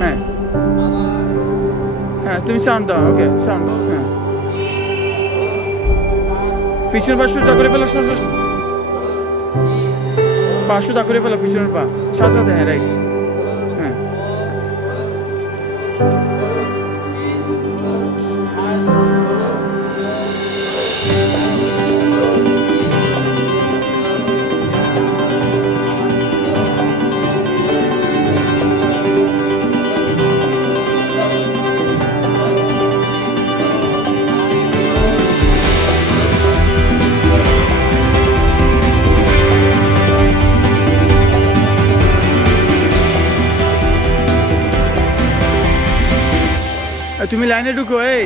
হ্যাঁ হ্যাঁ, তুমি সাউন্ড দাও। ওকে, সাউন্ড দাও। হ্যাঁ, পিছনের পা সোজা করে ফেলো, সাথে পা সোজা করে ফেলো, পিছনের পা সাথে সাথে। হ্যাঁ, রাইট। হ্যাঁ, তুমি লাইনে ঢুকো। এই